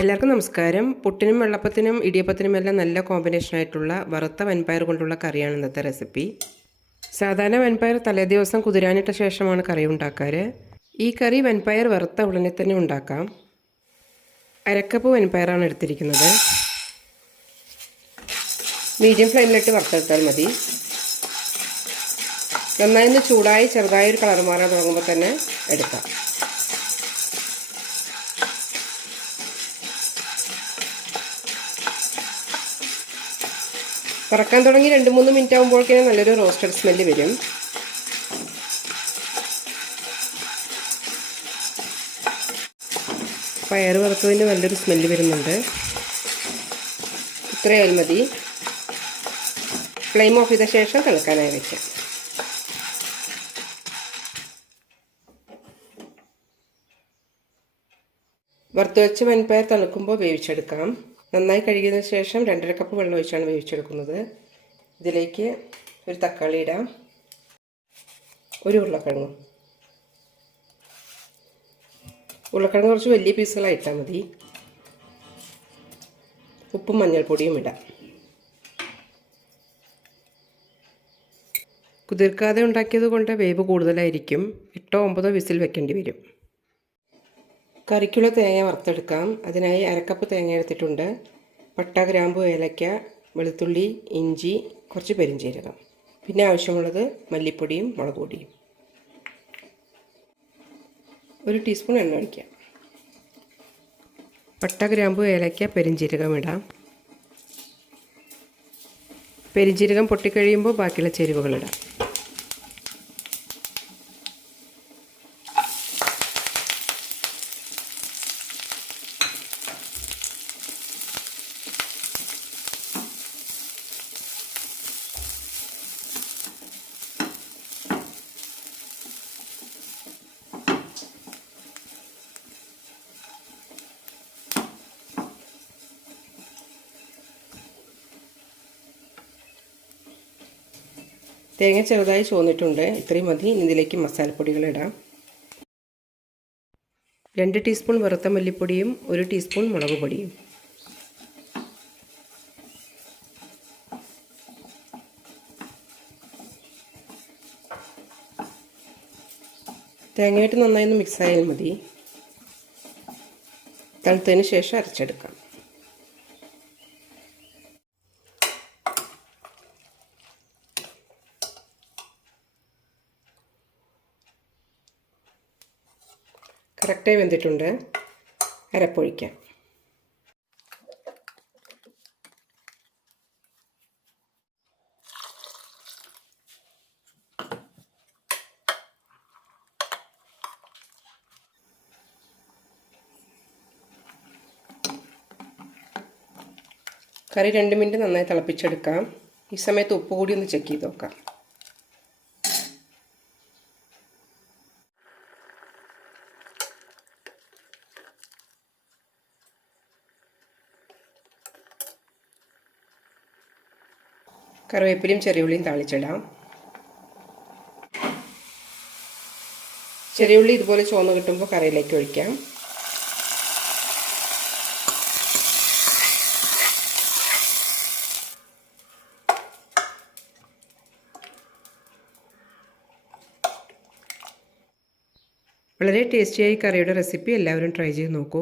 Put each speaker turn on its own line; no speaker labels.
എല്ലാവർക്കും നമസ്കാരം. പുട്ടിനും വെള്ളപ്പത്തിനും ഇടിയപ്പത്തിനും എല്ലാം നല്ല കോമ്പിനേഷൻ ആയിട്ടുള്ള വറുത്ത വൻപയർ കൊണ്ടുള്ള കറിയാണ് ഇന്നത്തെ റെസിപ്പി സാധാരണ വൻപയർ തലേദിവസം കുതിരാനിട്ട ശേഷമാണ് കറി ഉണ്ടാക്കാറ്. ഈ കറി വൻപയർ വറുത്ത ഉടനെ തന്നെ ഉണ്ടാക്കാം. അരക്കപ്പ് വൻപയറാണ് എടുത്തിരിക്കുന്നത്. മീഡിയം ഫ്ലെയിമിലിട്ട് വറുത്തെടുത്താൽ മതി. നന്നായി ഒന്ന് ചൂടായി ചെറുതായി ഒരു കളർ മാറാൻ തുടങ്ങുമ്പോൾ തന്നെ എടുക്കാം. വറക്കാൻ തുടങ്ങി രണ്ട് മൂന്ന് മിനിറ്റ് ആകുമ്പോഴേക്കും നല്ലൊരു റോസ്റ്റഡ് സ്മെല്ല് വരും. പയർ വറുത്തതിന് നല്ലൊരു സ്മെല്ല് വരുന്നുണ്ട്. ഇത്രയായാലും മതി. ഫ്ലെയിം ഓഫ് ചെയ്ത ശേഷം തിളക്കാനായി വയ്ക്കാം വറുത്ത് വെച്ച് വൻപയർ തണുക്കുമ്പോൾ വേവിച്ചെടുക്കാം. നന്നായി കഴുകിയതിന് ശേഷം രണ്ടര കപ്പ് വെള്ളം ഒഴിച്ചാണ് വേവിച്ചെടുക്കുന്നത്. ഇതിലേക്ക് ഒരു തക്കാളി ഇടാം. ഒരു ഉരുളക്കിഴങ്ങ്. ഉരുളക്കിഴങ്ങ് കുറച്ച് വലിയ പീസുകളായിട്ടാൽ മതി. ഉപ്പും മഞ്ഞൾപ്പൊടിയും ഇടാം. കുതിർക്കാതെ ഉണ്ടാക്കിയത് കൊണ്ട് വേവ് കൂടുതലായിരിക്കും. എട്ടോ ഒമ്പതോ വിസിൽ വെക്കേണ്ടി വരും. കറിക്കുള്ള തേങ്ങ വറുത്തെടുക്കാം. അതിനായി അരക്കപ്പ് തേങ്ങ എടുത്തിട്ടുണ്ട്. പട്ട ഗ്രാമ്പു ഏലക്ക വെളുത്തുള്ളി ഇഞ്ചി കുറച്ച് പെരിഞ്ചീരകം. പിന്നെ ആവശ്യമുള്ളത് മല്ലിപ്പൊടിയും മുളക് പൊടിയും. ഒരു ടീസ്പൂൺ എണ്ണ ഒഴിക്കാം. പട്ട ഗ്രാമ്പു ഏലക്ക പെരിഞ്ചീരകം ഇടാം. പെരിഞ്ചീരകം പൊട്ടിക്കഴിയുമ്പോൾ ബാക്കിയുള്ള ചേരുവകളിടാം തേങ്ങ ചെറുതായി ചുവന്നിട്ടുണ്ട്. ഇത്രയും മതി. ഇതിലേക്ക് മസാലപ്പൊടികൾ ഇടാം. രണ്ട് ടീസ്പൂൺ വറുത്ത മല്ലിപ്പൊടിയും ഒരു ടീസ്പൂൺ മുളക് പൊടിയും. തേങ്ങയായിട്ട് നന്നായി ഒന്ന് മിക്സ് ആയാൽ മതി. തണുത്തതിന് ശേഷം അരച്ചെടുക്കാം. കറക്റ്റായി വെന്തിട്ടുണ്ട്. അരപ്പൊഴിക്കാം. കറി രണ്ട് മിനിറ്റ് നന്നായി തിളപ്പിച്ചെടുക്കാം. ഈ സമയത്ത് ഉപ്പ് കൂടി ഒന്ന് ചെക്ക് ചെയ്ത് നോക്കാം. കറിവേപ്പിലയും ചെറിയുള്ളിയും താളിച്ചിടാം. ചെറിയുള്ളി ഇതുപോലെ ചുവന്ന് കിട്ടുമ്പോൾ കറിയിലേക്ക് ഒഴിക്കാം. വളരെ ടേസ്റ്റിയായി കറിയുടെ റെസിപ്പി എല്ലാവരും ട്രൈ ചെയ്ത് നോക്കൂ.